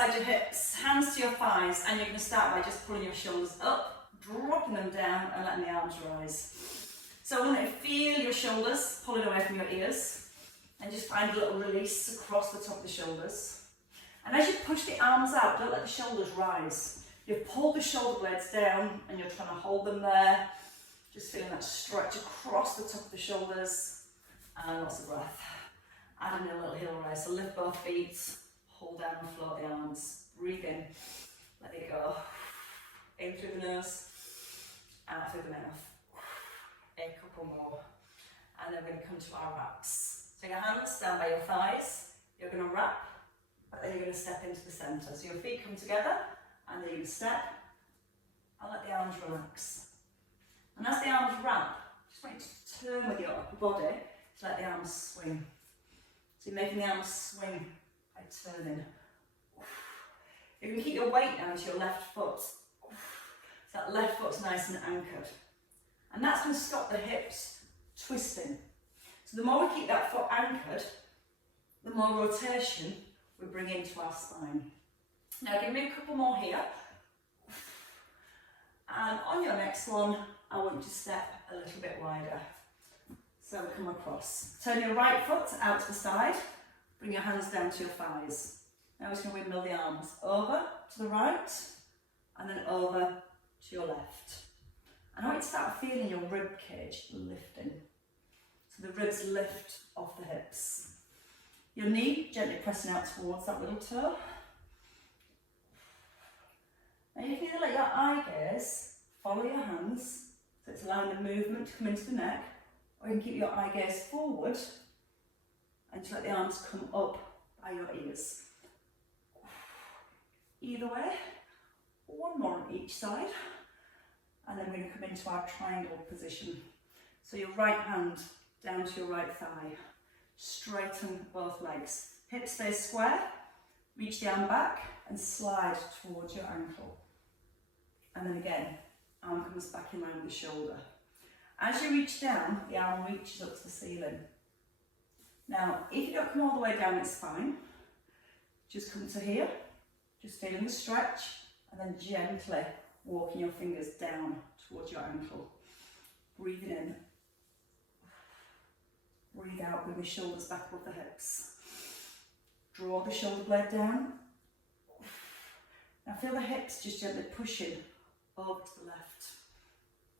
outside your hips, hands to your thighs, and you're going to start by just pulling your shoulders up, dropping them down, and letting the arms rise. So I want you to feel your shoulders pulling away from your ears, and just find a little release across the top of the shoulders. And as you push the arms out, don't let the shoulders rise. You've pulled the shoulder blades down, and you're trying to hold them there. Just feeling that stretch across the top of the shoulders, and lots of breath. Add in a little heel raise, so lift both feet, hold down and float the arms. Breathe in, let it go. In through the nose, out through the mouth. A couple more. And then we're going to come to our wraps. So your hands down by your thighs, you're going to wrap, but then you're going to step into the centre. So your feet come together, and then you're going to step, and let the arms relax. And as the arms wrap, just want you to turn with your upper body to let the arms swing. So you're making the arms swing by turning. You can keep your weight down to your left foot. So that left foot's nice and anchored. And that's going to stop the hips twisting. So the more we keep that foot anchored, the more rotation we bring into our spine. Now give me a couple more here. And on your next one, I want you to step a little bit wider. So we come across. Turn your right foot out to the side. Bring your hands down to your thighs. Now we're just going to windmill the arms over to the right, and then over to your left. And I want you to start feeling your rib cage lifting. So the ribs lift off the hips. Your knee gently pressing out towards that little toe. Now you can either let your eye gaze follow your hands, so it's allowing the movement to come into the neck, or you can keep your eye gaze forward and just let the arms come up by your ears. Either way, one more on each side, and then we're going to come into our triangle position. So your right hand down to your right thigh, straighten both legs, hips stay square, reach the arm back and slide towards your ankle. And then again, arm comes back in line with the shoulder. As you reach down, the arm reaches up to the ceiling. Now, if you don't come all the way down, it's fine. Just come to here, just feeling the stretch, and then gently walking your fingers down towards your ankle. Breathing in. Breathe out with your shoulders back above the hips. Draw the shoulder blade down. Now feel the hips just gently pushing over to the left.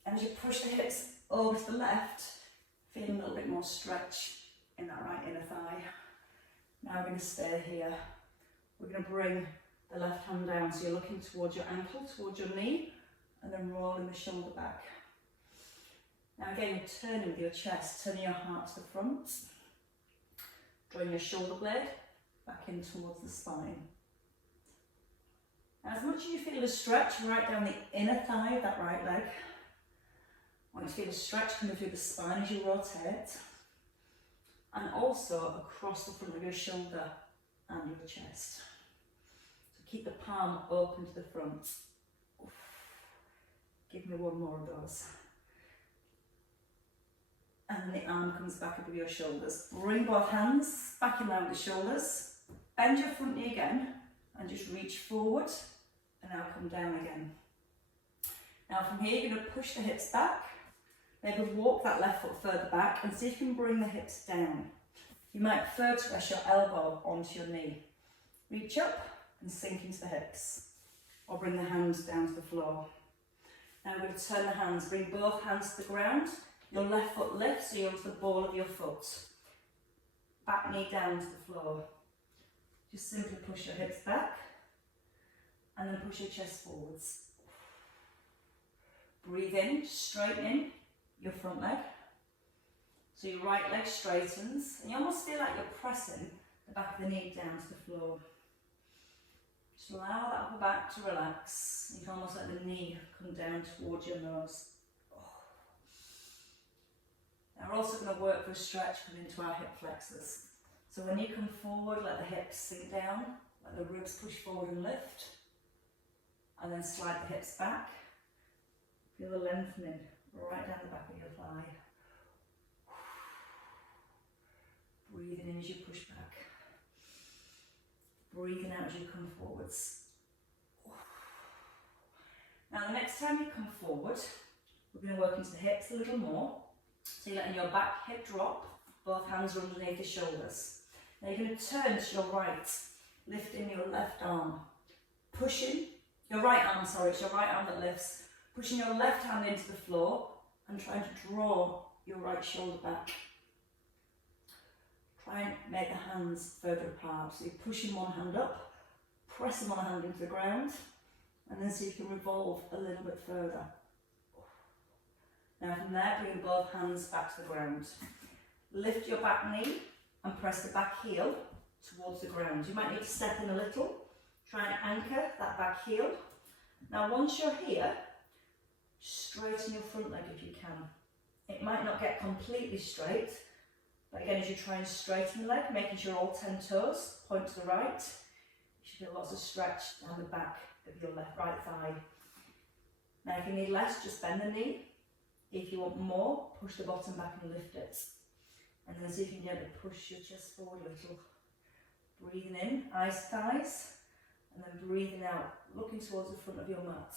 And as you push the hips over to the left, feel a little bit more stretch in that right inner thigh. Now we're going to stay here. We're going to bring the left hand down, so you're looking towards your ankle, towards your knee, and then rolling the shoulder back. Now again, you're turning with your chest, turning your heart to the front, drawing your shoulder blade back in towards the spine. Now as much as you feel a stretch right down the inner thigh of that right leg, I want you to feel a stretch coming through the spine as you rotate, and also across the front of your shoulder and your chest. So keep the palm open to the front. Give me one more of those. And then the arm comes back up with your shoulders. Bring both hands back in line with the shoulders. Bend your front knee again and just reach forward, and now come down again. Now from here you're going to push the hips back. Maybe walk that left foot further back and see if you can bring the hips down. You might prefer to rest your elbow onto your knee. Reach up and sink into the hips, or bring the hands down to the floor. Now we're going to turn the hands, bring both hands to the ground. Your left foot lifts, so you're onto the ball of your foot. Back knee down to the floor. Just simply push your hips back, and then push your chest forwards. Breathe in, straighten your front leg. So your right leg straightens, and you almost feel like you're pressing the back of the knee down to the floor. Just allow that upper back to relax. You can almost let the knee come down towards your nose. Now we're also going to work for a stretch coming into our hip flexors. So when you come forward, let the hips sink down, let the ribs push forward and lift, and then slide the hips back. Feel the lengthening right down the back of your thigh. Breathing in as you push back. Breathing out as you come forwards. Now the next time you come forward, we're going to work into the hips a little more. So you're letting your back hip drop, both hands are underneath your shoulders. Now you're going to turn to your right, lifting your left arm. Pushing, your right arm, sorry, it's your right arm that lifts. Pushing your left hand into the floor and trying to draw your right shoulder back. Try and make the hands further apart. So you're pushing one hand up, pressing one hand into the ground, and then see if you can revolve a little bit further. Now from there, bring both hands back to the ground. Lift your back knee and press the back heel towards the ground. You might need to step in a little. Try and anchor that back heel. Now once you're here, straighten your front leg if you can. It might not get completely straight, but again, as you try and straighten the leg, making sure all 10 toes point to the right, you should feel lots of stretch down the back of your right thigh. Now if you need less, just bend the knee. If you want more, push the bottom back and lift it. And then see if you can gently push your chest forward a little. Breathing in, eyes to thighs, and then breathing out, looking towards the front of your mat.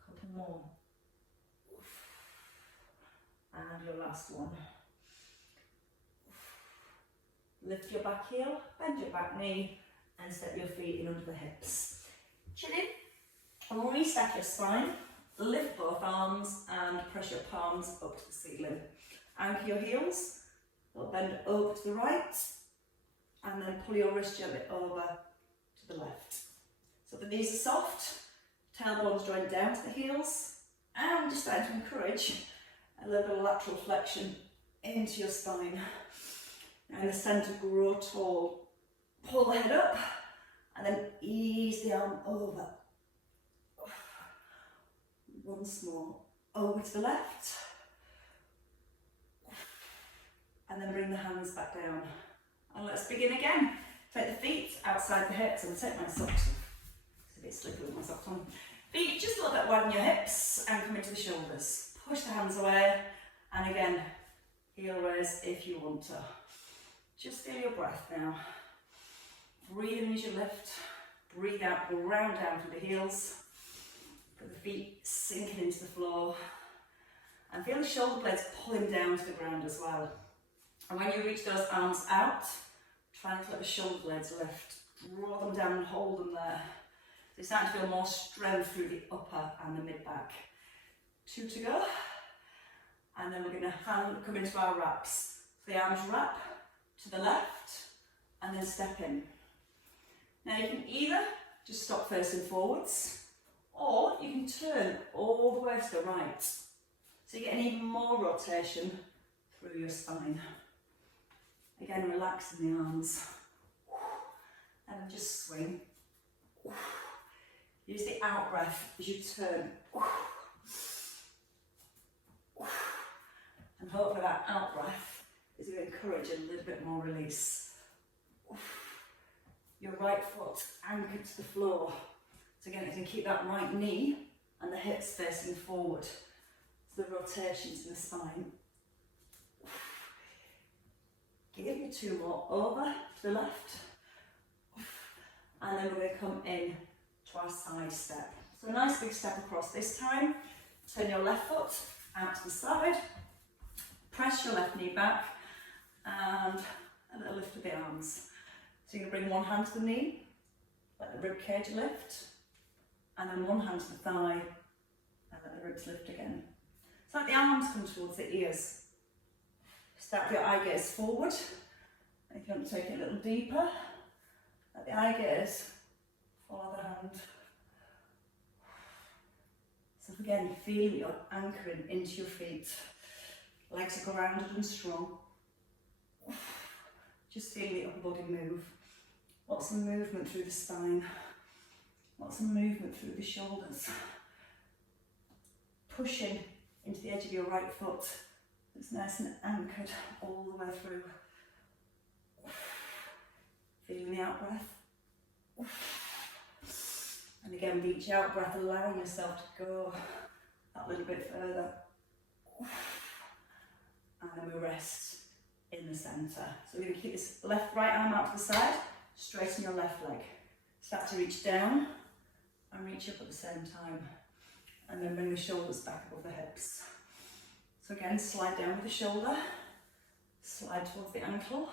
A couple more. And your last one. Lift your back heel, bend your back knee, and step your feet in under the hips. Chin in, reset your spine, lift both arms and press your palms up to the ceiling. Anchor your heels, they'll bend over to the right, and then pull your wrist gently over to the left. So the knees are soft, tailbones join down to the heels, and we're just starting to encourage a little bit of lateral flexion into your spine. Now in the centre, grow tall. Pull the head up, and then ease the arm over. Once more, over to the left. And then bring the hands back down. And let's begin again. Take the feet outside the hips, and take my socks off. It's a bit slippery with my socks on. Feet just a little bit widen your hips and come into the shoulders. Push the hands away, and again, heel raise if you want to. Just feel your breath now. Breathe in as you lift. Breathe out, ground down through the heels. Put the feet sinking into the floor. And feel the shoulder blades pulling down to the ground as well. And when you reach those arms out, try not to let the shoulder blades lift. Draw them down and hold them there. So you're starting to feel more strength through the upper and the mid-back. 2 to go. And then we're going to come into our wraps. So the arms wrap to the left and then step in. Now you can either just stop facing forwards, or you can turn all the way to the right. So you get an even more rotation through your spine. Again, relaxing the arms. And then just swing. Use the out breath as you turn. And hopefully that out breath is going to encourage a little bit more release. Your right foot anchored to the floor. So again, you can keep that right knee and the hips facing forward. So the rotations in the spine. Give me 2 more. Over to the left. And then we're going to come in to our side step. So a nice big step across this time. Turn your left foot out to the side. Press your left knee back. And a little lift of the arms. So you're going to bring one hand to the knee, let the rib cage lift, and then one hand to the thigh, and let the ribs lift again. So let the arms come towards the ears. Start with your eye gaze forward. If you want to take it a little deeper, let the eye gaze follow the hand. So again, feel you're anchoring into your feet. Legs are grounded and strong. Just feel the upper body move. Lots of movement through the spine. Lots of movement through the shoulders. Pushing into the edge of your right foot. It's nice and anchored all the way through. Feeling the out breath. And again, with each out breath, allowing yourself to go that little bit further. And then we rest in the centre. So we're going to keep this right arm out to the side, straighten your left leg. Start to reach down and reach up at the same time. And then bring the shoulders back above the hips. So again, slide down with the shoulder, slide towards the ankle,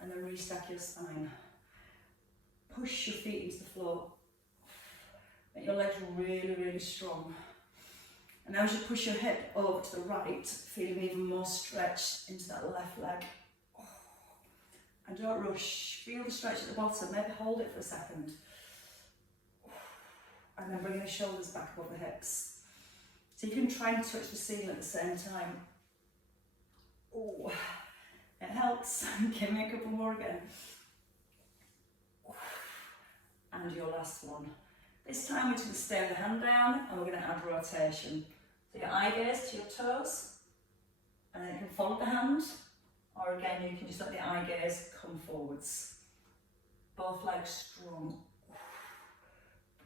and then restack your spine. Push your feet into the floor. Make your legs really, really strong. And now as you push your hip over to the right, feeling even more stretched into that left leg. And don't rush. Feel the stretch at the bottom. Maybe hold it for a second. And then bring the shoulders back above the hips. So you can try and touch the ceiling at the same time. Oh, it helps. Give me a couple more again. And your last one. This time we're going to stay with the hand down and we're going to add rotation. So your eye gaze to your toes, and then you can follow the hand, or again you can just let the eye gaze come forwards. Both legs strong.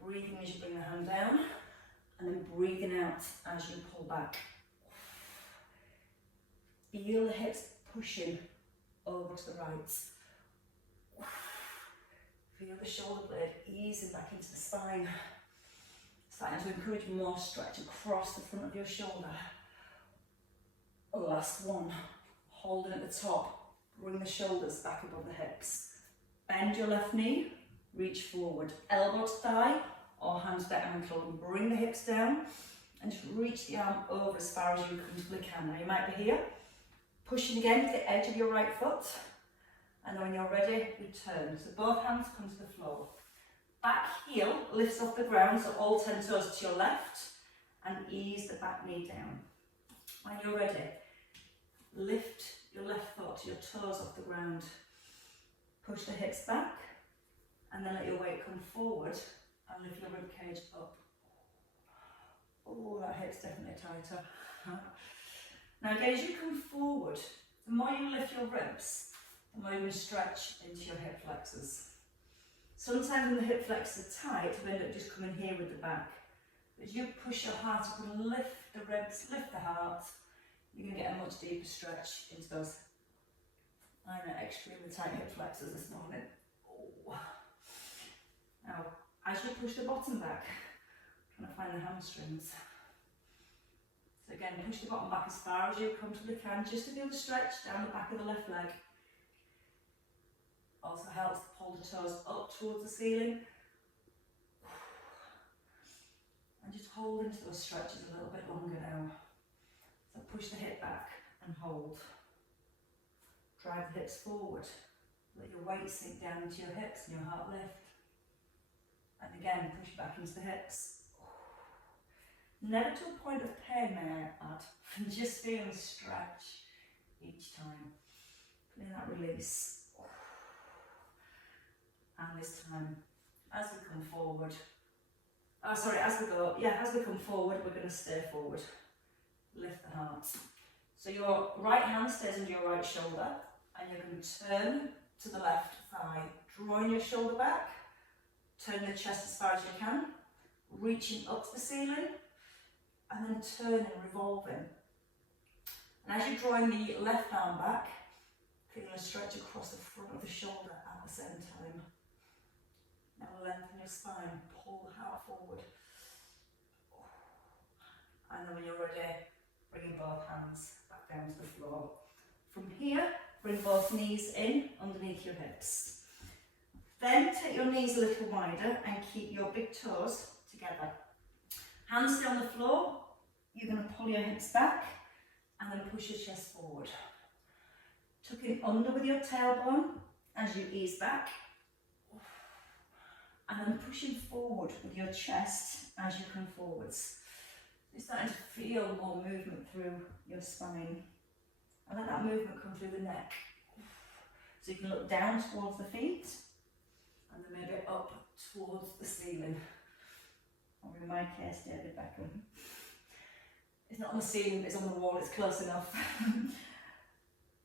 Breathing as you bring the hand down, and then breathing out as you pull back. Feel the hips pushing over to the right. Feel the shoulder blade easing back into the spine. Starting to encourage more stretch across the front of your shoulder. Last one. Holding at the top. Bring the shoulders back above the hips. Bend your left knee. Reach forward. Elbow to thigh or hand to ankle. And bring the hips down. And just reach the arm over as far as you comfortably can. Now you might be here. Pushing again to the edge of your right foot. And then when you're ready, return. So both hands come to the floor. Back heel lifts off the ground, so all 10 toes to your left, and ease the back knee down. When you're ready, lift your left foot, your toes off the ground. Push the hips back, and then let your weight come forward, and lift your rib cage up. Oh, that hip's definitely tighter. Now again, as you come forward, the more you lift your ribs, the more you stretch into your hip flexors. Sometimes when the hip flexors are tight, we end up just coming here with the back. But as you push your heart up and lift the ribs, lift the heart, you're going to get a much deeper stretch into those, I know, extremely tight hip flexors this morning. Oh. Now, as you push the bottom back, trying to find the hamstrings. So again, push the bottom back as far as you comfortably can, just to feel the stretch down the back of the left leg. Also helps to pull the toes up towards the ceiling. And just hold into those stretches a little bit longer now. So push the hip back and hold. Drive the hips forward. Let your weight sink down into your hips and your heart lift. And again, push back into the hips. Never to a point of pain, may I add. Just feeling stretch each time. Feeling that release. And this time, as we come forward, as we come forward, we're going to stay forward. Lift the heart. So your right hand stays under your right shoulder, and you're going to turn to the left thigh, drawing your shoulder back, turn your chest as far as you can, reaching up to the ceiling, and then turning, revolving. And as you're drawing the left arm back, feeling a stretch across the front of the shoulder at the same time. Now lengthen your spine, pull the heart forward. And then when you're ready, bring both hands back down to the floor. From here, bring both knees in underneath your hips. Then take your knees a little wider and keep your big toes together. Hands stay on the floor, you're going to pull your hips back and then push your chest forward. Tuck in under with your tailbone as you ease back. And then pushing forward with your chest as you come forwards. You're starting to feel more movement through your spine. And let that movement come through the neck. So you can look down towards the feet, and then maybe up towards the ceiling. Or in my case, David Beckham. It's not on the ceiling, it's on the wall, it's close enough.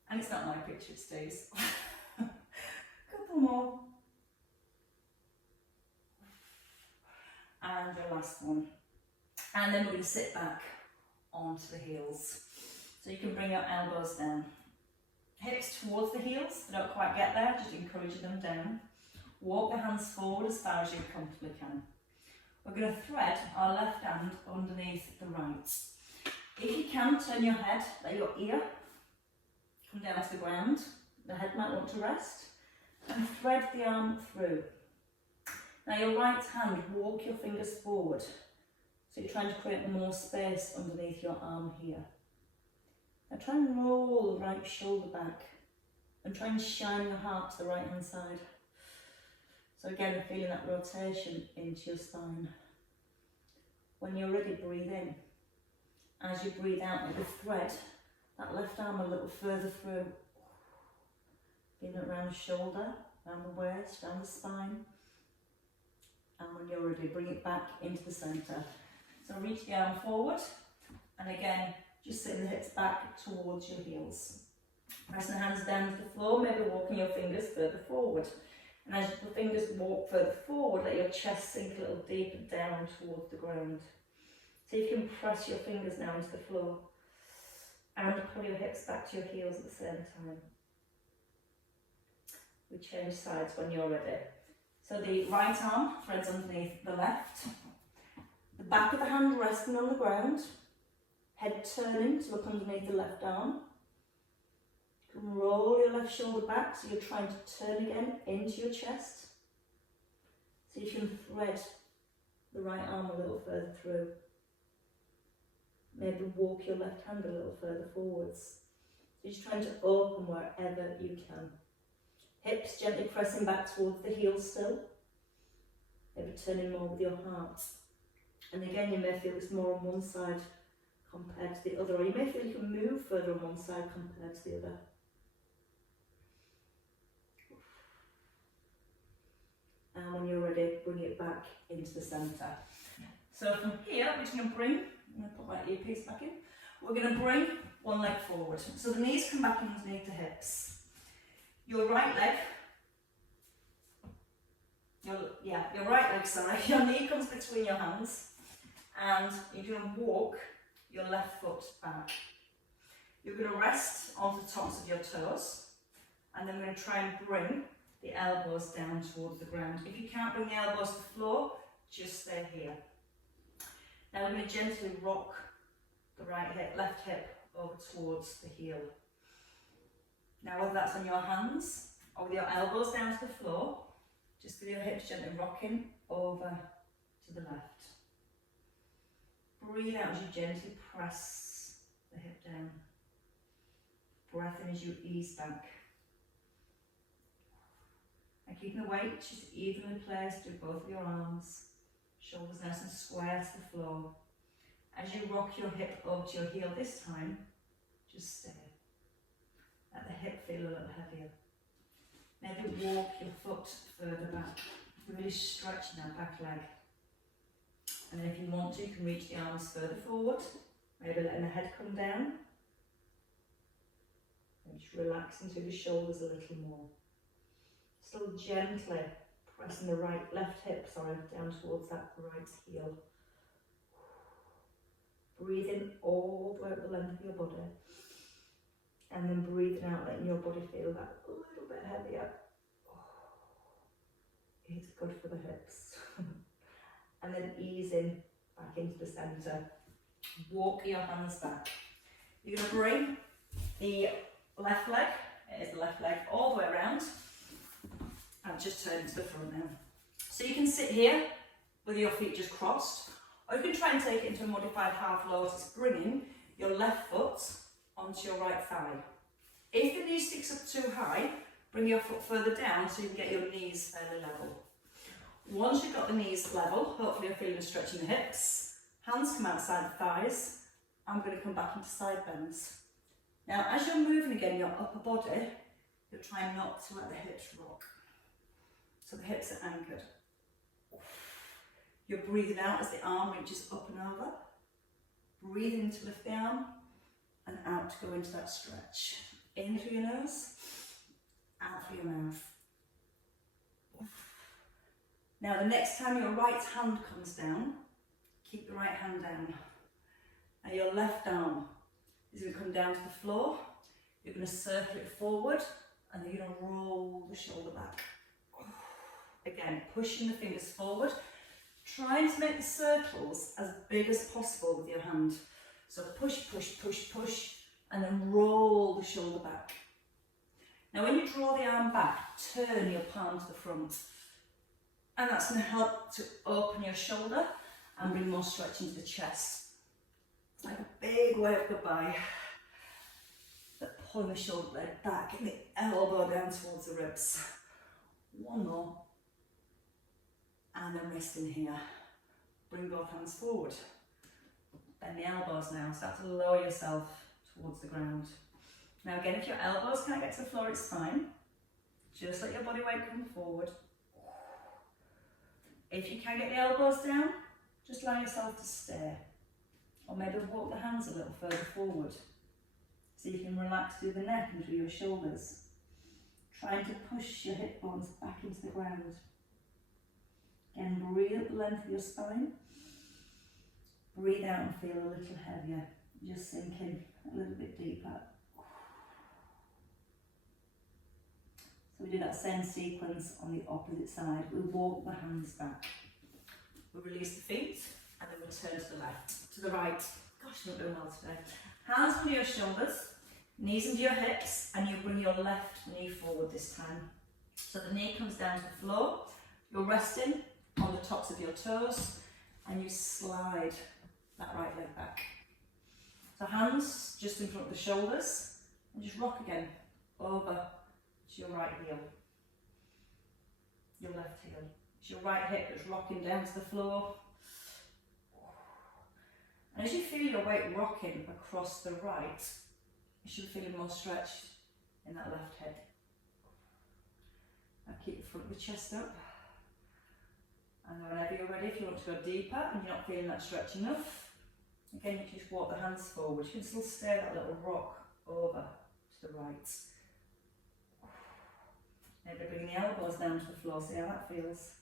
And it's not my picture, it's Steve's. Couple more. And your last one. And then we're going to sit back onto the heels. So you can bring your elbows down. Hips towards the heels, they don't quite get there, just encouraging them down. Walk the hands forward as far as you comfortably can. We're going to thread our left hand underneath the right. If you can, turn your head, let your ear come down to the ground. The head might want to rest. And thread the arm through. Now your right hand, walk your fingers forward. So you're trying to create more space underneath your arm here. Now try and roll the right shoulder back and try and shine your heart to the right hand side. So again, feeling that rotation into your spine. When you're ready, breathe in. As you breathe out, maybe thread that left arm a little further through. Feeling it around the shoulder, around the waist, down the spine. And when you're ready, bring it back into the centre. So reach the arm forward, and again, just sitting the hips back towards your heels. Pressing the hands down to the floor, maybe walking your fingers further forward. And as the fingers walk further forward, let your chest sink a little deeper down towards the ground. So you can press your fingers now into the floor and pull your hips back to your heels at the same time. We change sides when you're ready. So the right arm threads underneath the left. The back of the hand resting on the ground. Head turning to look underneath the left arm. You can roll your left shoulder back so you're trying to turn again into your chest. So you can thread the right arm a little further through. Maybe walk your left hand a little further forwards. So you're just trying to open wherever you can. Hips gently pressing back towards the heels still. Maybe turning more with your heart. And again, you may feel it's more on one side compared to the other, or you may feel you can move further on one side compared to the other. And when you're ready, bring it back into the centre. So from here, we're just going to bring, I'm going to put my earpiece back in, we're going to bring one leg forward. So the knees come back underneath the hips. Your right leg, your right leg, sorry, your knee comes between your hands, and you're going to walk your left foot back. You're going to rest onto the tops of your toes, and then we're going to try and bring the elbows down towards the ground. If you can't bring the elbows to the floor, just stay here. Now we're going to gently rock the right hip, left hip over towards the heel. Now whether that's on your hands or with your elbows down to the floor, just feel your hips gently rocking over to the left. Breathe out as you gently press the hip down. Breath in as you ease back. And keeping the weight just evenly placed through both of your arms. Shoulders nice and square to the floor. As you rock your hip over to your heel this time, just stay. Let the hip feel a little heavier. Maybe walk your foot further back. Really stretching that back leg. And then if you want to, you can reach the arms further forward. Maybe letting the head come down. And just relaxing through the shoulders a little more. Still gently pressing the left hip down towards that right heel. Breathing all the way up the length of your body. And then breathing out, letting your body feel that a little bit heavier. It's good for the hips. And then easing back into the centre. Walk your hands back. You're going to bring the left leg, it is the left leg, all the way around. And just turn to the front now. So you can sit here with your feet just crossed, or you can try and take it into a modified half lotus, bringing your left foot onto your right thigh. If the knee sticks up too high, bring your foot further down so you can get your knees fairly level. Once you've got the knees level, hopefully you're feeling a stretch in the hips, hands come outside the thighs, I'm going to come back into side bends. Now as you're moving again your upper body, you're trying not to let the hips rock. So the hips are anchored. You're breathing out as the arm reaches up and over. Breathe in to lift the arm and out to go into that stretch. In through your nose, out through your mouth. Now the next time your right hand comes down, keep the right hand down. And your left arm is going to come down to the floor. You're going to circle it forward and then you're going to roll the shoulder back. Again, pushing the fingers forward, trying to make the circles as big as possible with your hand. So push, push, push, push, and then roll the shoulder back. Now when you draw the arm back, turn your palm to the front. And that's going to help to open your shoulder and bring more stretch into the chest. Like a big wave goodbye. But pulling the shoulder blade back and the elbow down towards the ribs. One more. And then resting here. Bring both hands forward. Bend the elbows now. Start to lower yourself towards the ground. Now again, if your elbows can't get to the floor, it's fine. Just let your body weight come forward. If you can get the elbows down, just allow yourself to stay. Or maybe walk the hands a little further forward. So you can relax through the neck and through your shoulders. Trying to push your hip bones back into the ground. Again, breathe up the length of your spine. Breathe out and feel a little heavier. Just sink in a little bit deeper. So we do that same sequence on the opposite side. We walk the hands back. We release the feet and then we turn to the left, to the right. Gosh, I'm not doing well today. Hands under your shoulders, knees under your hips, and you bring your left knee forward this time. So the knee comes down to the floor. You're resting on the tops of your toes and you slide that right leg back. So hands just in front of the shoulders and just rock again over to your right heel, your left heel. It's your right hip that's rocking down to the floor. And as you feel your weight rocking across the right, you should be feeling more stretch in that left head. Now keep the front of the chest up. And whenever you're ready, if you want to go deeper and you're not feeling that stretch enough, again you can just walk the hands forward. You can still stay that little rock over to the right. Maybe bring the elbows down to the floor, see how that feels.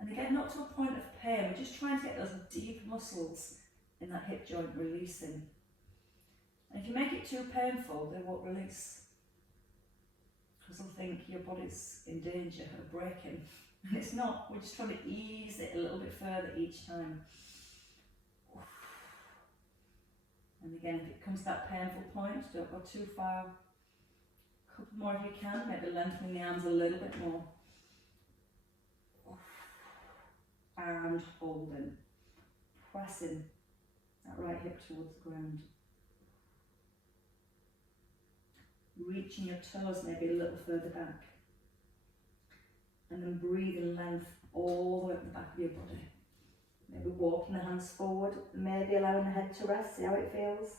And again, not to a point of pain, we're just trying to get those deep muscles in that hip joint releasing. And if you make it too painful, they won't release. Because they'll think your body's in danger of breaking. And it's not, we're just trying to ease it a little bit further each time. And again, if it comes to that painful point, don't go too far. A couple more if you can, maybe lengthening the arms a little bit more. And holding. Pressing that right hip towards the ground. Reaching your toes maybe a little further back. And then breathing length all the way up the back of your body. Maybe walking the hands forward, maybe allowing the head to rest, see how it feels.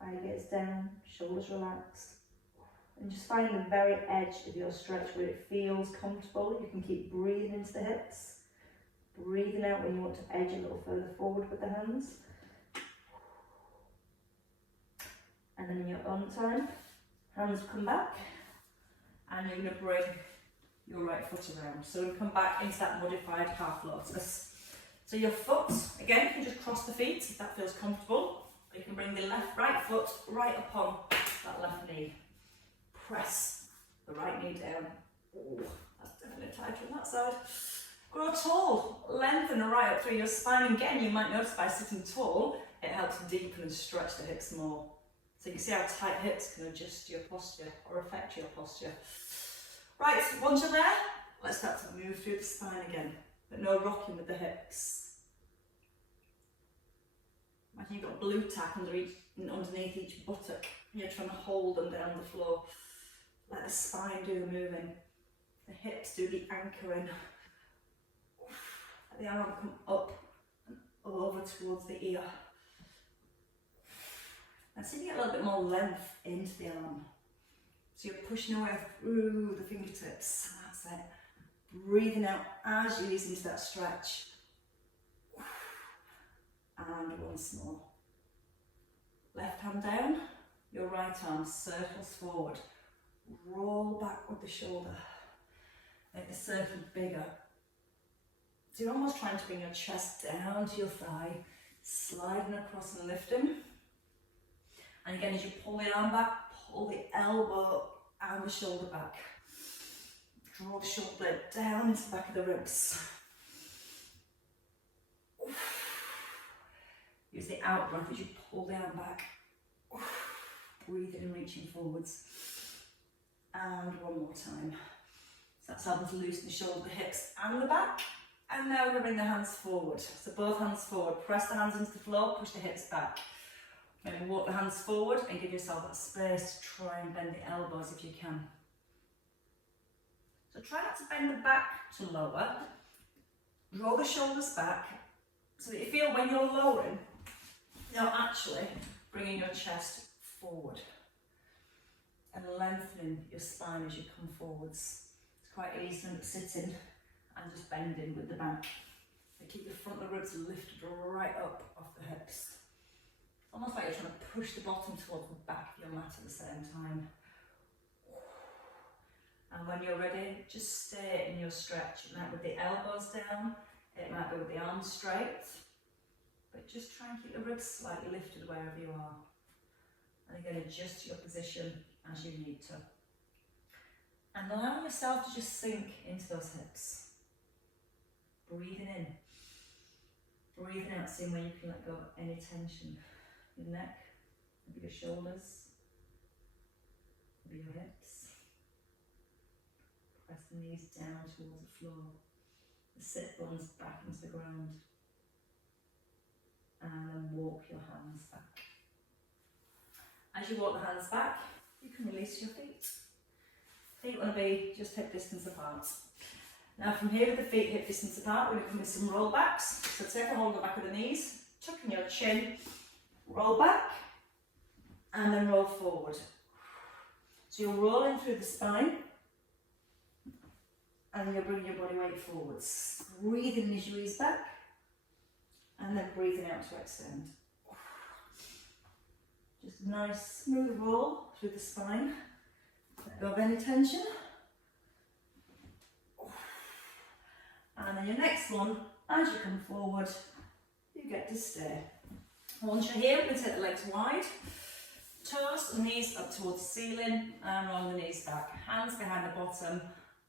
Eyelids down, shoulders relaxed. And just find the very edge of your stretch where it feels comfortable. You can keep breathing into the hips. Breathing out when you want to edge a little further forward with the hands. And then in your own time, hands come back. And you're going to bring your right foot around. So we'll come back into that modified half lotus. So your foot, again, you can just cross the feet if that feels comfortable. Or you can bring the right foot right upon that left knee. Press the right knee down. Oh, that's definitely tighter on that side. Grow tall. Lengthen right up through your spine. Again, you might notice by sitting tall, it helps deepen and stretch the hips more. So you can see how tight hips can adjust your posture or affect your posture. Right, once you're there, let's start to move through the spine again, but no rocking with the hips. Imagine you've got blue tack underneath each buttock. You're trying to hold them down the floor. Let the spine do the moving. The hips do the anchoring. Let the arm come up and over towards the ear. And see if you get a little bit more length into the arm. So you're pushing away through the fingertips. That's it. Breathing out as you ease into that stretch. And once more. Left hand down, your right arm circles forward. Roll back with the shoulder. Make the circle bigger. So you're almost trying to bring your chest down to your thigh, sliding across and lifting. And again, as you pull the arm back, pull the elbow and the shoulder back. draw the shoulder blade down into the back of the ribs. Use the out breath as you pull the arm back. Breathing and reaching forwards. And one more time. So that's helping to loosen the shoulder, the hips and the back. And now we're going to bring the hands forward. So both hands forward. Press the hands into the floor, push the hips back. Maybe walk the hands forward and give yourself that space to try and bend the elbows if you can. So try not to bend the back to lower. Draw the shoulders back so that you feel when you're lowering, you're actually bringing your chest forward and lengthening your spine as you come forwards. It's quite easy to sitting and just bending with the back. So keep the front of the ribs lifted right up off the hips. Almost like you're trying to push the bottom towards the back of your mat at the same time. And when you're ready, just stay in your stretch. It might be with the elbows down, it might be with the arms straight, but just try and keep the ribs slightly lifted wherever you are. And again, adjust your position as you need to. And allow yourself to just sink into those hips. Breathing in. Breathing out, seeing where you can let go of any tension. Your neck, maybe your shoulders, maybe your hips. Press the knees down towards the floor. The sit bones back into the ground. And then walk your hands back. As you walk the hands back, you can release your feet. Feet want to be just hip distance apart. Now from here with the feet hip distance apart, we're going to come with some roll backs. So take a hold of the back of the knees, tuck in your chin, roll back, and then roll forward. So you're rolling through the spine, and you're bringing your body weight forwards. Breathing as you ease back, and then breathing out to extend. Just a nice smooth roll through the spine. Let go of any tension. And then your next one, as you come forward, you get to stay. Once you're here, we're going to take the legs wide. Toes and knees up towards the ceiling, and roll the knees back. Hands behind the bottom,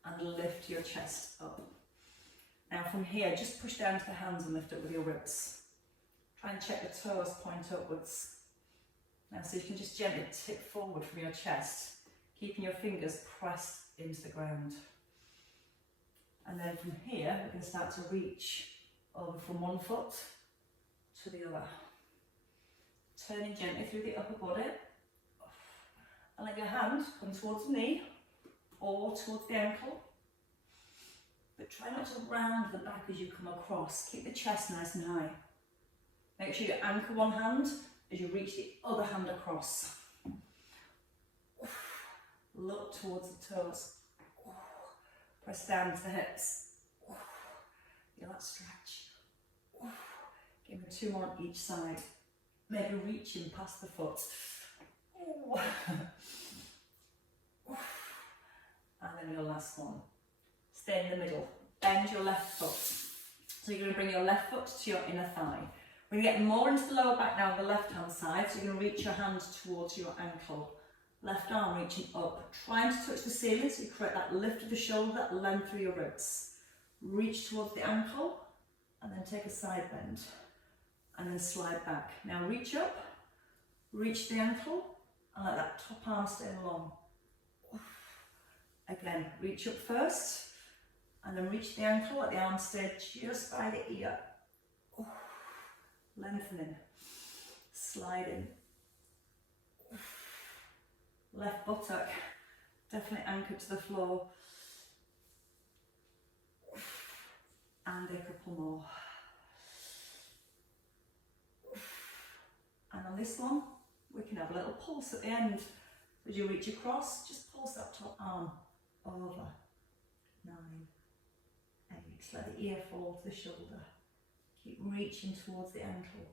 and lift your chest up. Now from here, just push down to the hands and lift up with your ribs. Try and check the toes point upwards. Now so you can just gently tip forward from your chest, keeping your fingers pressed into the ground. And then from here, we're going to start to reach over from one foot to the other. Turning gently through the upper body. And let your hand come towards the knee or towards the ankle. But try not to round the back as you come across. Keep the chest nice and high. Make sure you anchor one hand as you reach the other hand across. Look towards the toes. Press down to the hips. Feel that stretch. Give me 2 more on each side. Maybe reaching past the foot. And then your last one. Stay in the middle. Bend your left foot. So you're going to bring your left foot to your inner thigh. We're going to get more into the lower back now on the left hand side. So you're going to reach your hand towards your ankle. Left arm reaching up. Trying to touch the ceiling so you create that lift of the shoulder, that length through your ribs. Reach towards the ankle and then take a side bend. And then slide back. Now reach up, reach the ankle, and let that top arm stay long. Again, reach up first, and then reach the ankle, let the arm stay just by the ear. Lengthening, sliding. Left buttock, definitely anchored to the floor. And a couple more. And on this one, we can have a little pulse at the end. As you reach across, just pulse that top arm over. 9, 8, let the ear fall to the shoulder. Keep reaching towards the ankle.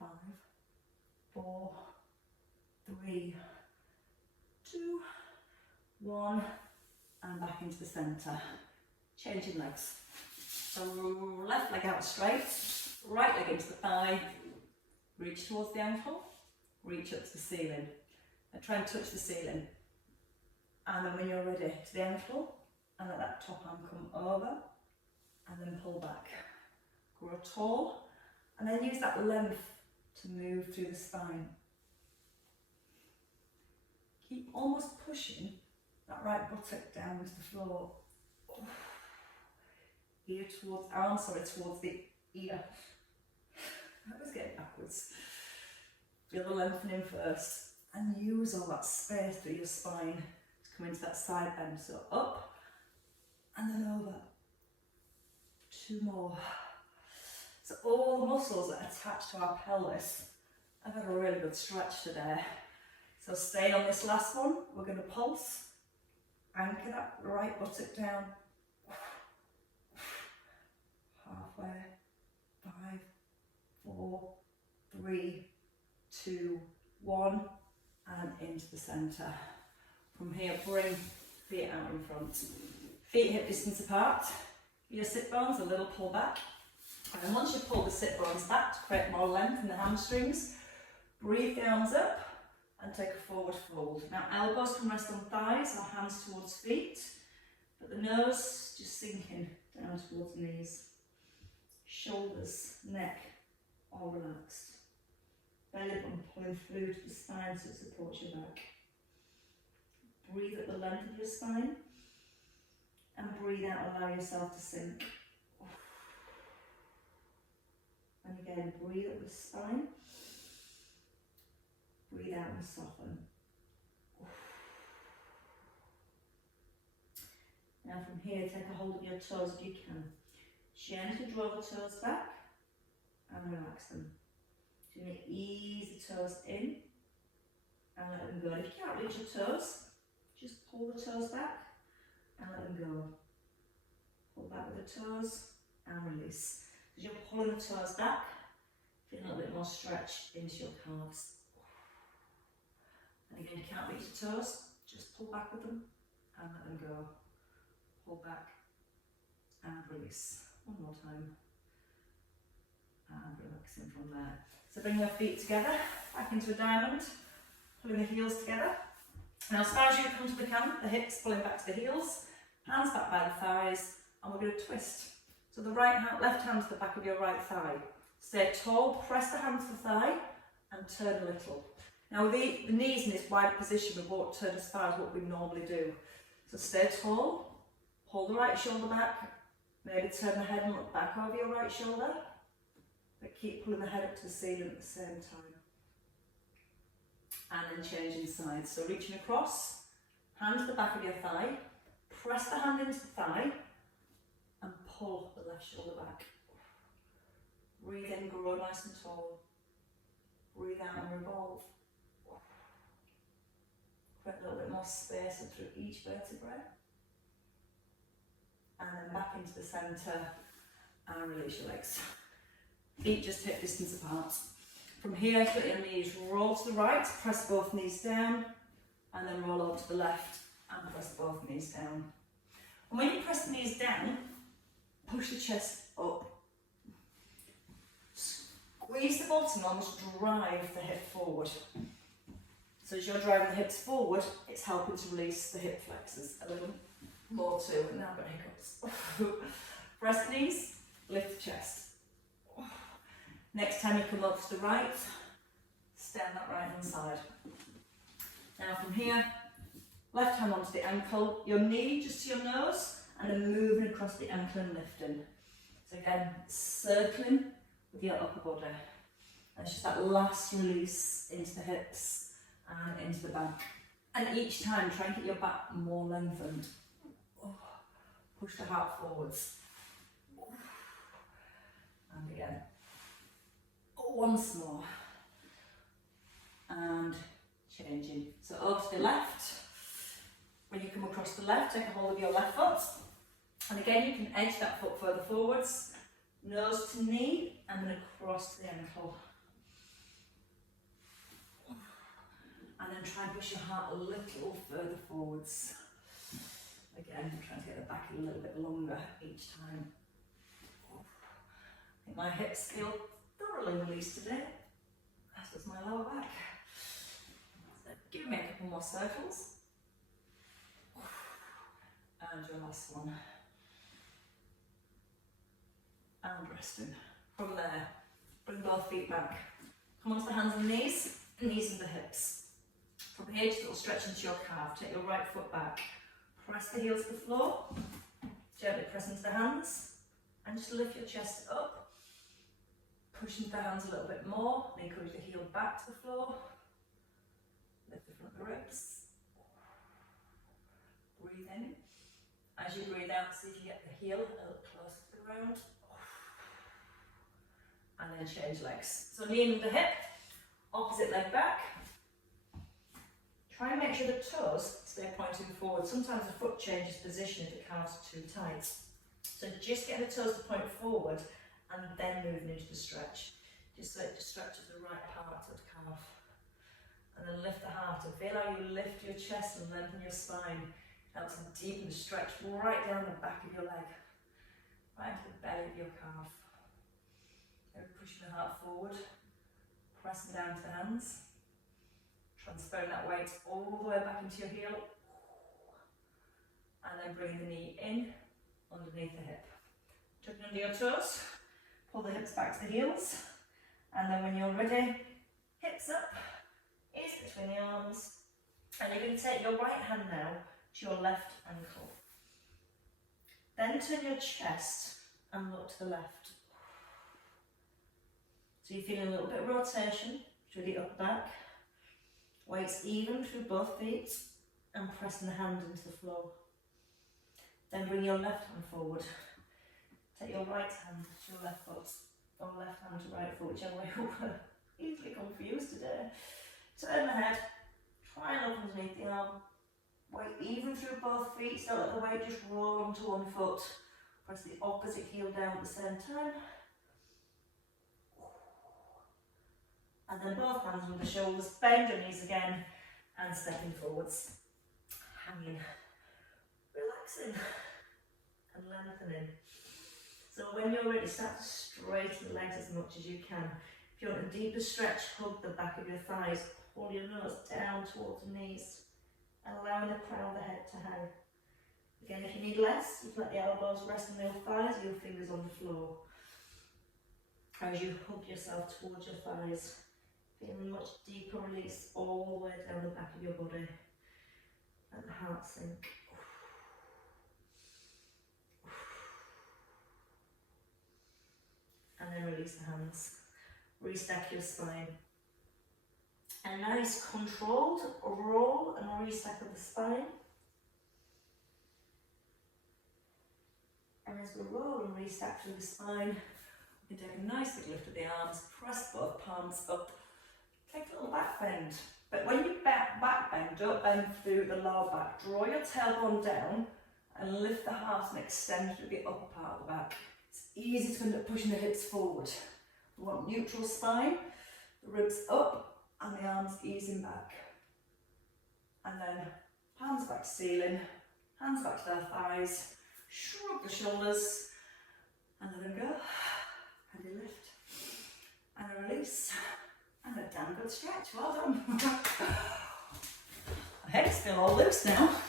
5, 4, 3, 2, 1, and back into the centre. Changing legs. So left leg out straight. Right leg into the thigh, reach towards the ankle, reach up to the ceiling, and try and touch the ceiling. And then when you're ready, to the ankle, and let that top arm come over, and then pull back. Grow tall, and then use that length to move through the spine. Keep almost pushing that right buttock down into the floor. Ear towards, arm, towards the ear. I was getting backwards. Feel the lengthening first, and use all that space through your spine to come into that side bend. So up, and then over. 2 more. So all the muscles that are attached to our pelvis have had a really good stretch today. So stay on this last one. We're going to pulse. Anchor that right buttock down. Halfway. 5, 4, 3, 2, 1. And into the centre. From here, bring feet out in front. Feet hip distance apart. Your sit bones, a little pull back. And then once you pull the sit bones back to create more length in the hamstrings, breathe the arms up and take a forward fold. Now elbows can rest on thighs or hands towards feet, but the nose just sinking down towards knees. Shoulders, neck, all relaxed. Belly button pulling through to the spine so it supports your back. Breathe at the length of your spine. And breathe out, allow yourself to sink. And again, breathe up the spine. Breathe out and soften. Now from here, take a hold of your toes if you can. Gently draw the toes back and relax them. So you're going to ease the toes in and let them go. If you can't reach your toes, just pull the toes back and let them go. Pull back with the toes and release. As you're pulling the toes back, feel a little bit more stretch into your calves. And again, you can't reach the toes, just pull back with them and let them go. Pull back and release. One more time. And relaxing from there. So bring your feet together, back into a diamond, pulling the heels together. Now as far as you come to the hips pulling back to the heels, hands back by the thighs, and we're going to twist. So the left hand to the back of your right thigh. Stay tall, press the hand to the thigh, and turn a little. Now with the knees in this wide position, we won't turn as far as what we normally do. So stay tall, pull the right shoulder back, maybe turn the head and look back over your right shoulder, but keep pulling the head up to the ceiling at the same time. And then changing sides. So reaching across, hand to the back of your thigh, press the hand into the thigh, and pull the left shoulder back. Breathe in, grow nice and tall. Breathe out and revolve. Create a little bit more space through each vertebrae. And then back into the centre and release your legs. Feet just hip distance apart. From here, put your knees, roll to the right, press both knees down, and then roll over to the left and press both knees down. And when you press the knees down, push the chest up. Squeeze the bottom, almost drive the hip forward. So as you're driving the hips forward, it's helping to release the hip flexors a little more too. And now I've got hiccups. Press the knees, lift the chest. Next time you come up to the right, stand that right hand side. Now from here, left hand onto the ankle, your knee just to your nose, and then moving across the ankle and lifting. So again, circling with your upper body. And it's just that last release into the hips and into the back. And each time, try and get your back more lengthened. Push the heart forwards. And again. Once more. And changing. So over to the left. When you come across the left, take a hold of your left foot. And again, you can edge that foot further forwards. Nose to knee, and then across the ankle. And then try and push your heart a little further forwards. Again, trying to get the back a little bit longer each time. I think my hips feel thoroughly released today, as does my lower back. So give me a couple more circles. And your last one. And resting. From there, bring both feet back. Come onto the hands and knees and the hips. From here, just a little stretch into your calf. Take your right foot back. Press the heels to the floor. Gently press into the hands. And just lift your chest up. Push into the hands a little bit more. And encourage the heel back to the floor. Lift the front of the ribs. Breathe in. As you breathe out, see if you get the heel a little closer to the ground. And then change legs. So knee under the hip, opposite leg back. Try and make sure the toes stay pointing forward. Sometimes the foot changes position if the calves are too tight. So just get the toes to point forward and then moving into the stretch. Just so it just stretches the right part of the calf. And then lift the heart and feel how you lift your chest and lengthen your spine. Helps to deepen the stretch right down the back of your leg. Right into the belly of your calf. And pushing the heart forward. Pressing down to the hands. Transferring that weight all the way back into your heel. And then bring the knee in underneath the hip. Tucking under your toes. Pull the hips back to the heels. And then when you're ready, hips up, ears between the arms. And you're going to take your right hand now to your left ankle. Then turn your chest and look to the left. So you're feeling a little bit of rotation through the upper back. Weights even through both feet and pressing the hand into the floor. Then bring your left hand forward. Take your right hand to your left foot, or left hand to right foot, whichever way you're easily confused today. Turn the head, try and look underneath the arm. Weight even through both feet, so let the weight just roll onto one foot. Press the opposite heel down at the same time. And then both hands on the shoulders, bend your knees again, and stepping forwards. Hanging, relaxing, and lengthening. So when you're ready, start to straighten the legs as much as you can. If you want a deeper stretch, hug the back of your thighs, pull your nose down towards the knees, and allowing the crown of the head to hang. Again, if you need less, you can let the elbows rest on your thighs, your fingers on the floor. As you hug yourself towards your thighs, feeling a much deeper release all the way down the back of your body. Let the heart sink. And then release the hands. Restack your spine. A nice controlled roll and restack of the spine. And as we roll and restack through the spine, we can take a nice big lift of the arms, press both palms up, take a little back bend. But when you back bend, don't bend through the lower back. Draw your tailbone down and lift the heart and extend through the upper part of the back. It's easy to end up pushing the hips forward. We want neutral spine, the ribs up and the arms easing back. And then palms back to ceiling, hands back to their thighs, shrug the shoulders and let them go. And you lift and a release and a damn good stretch. Well done. My head's still all loose now.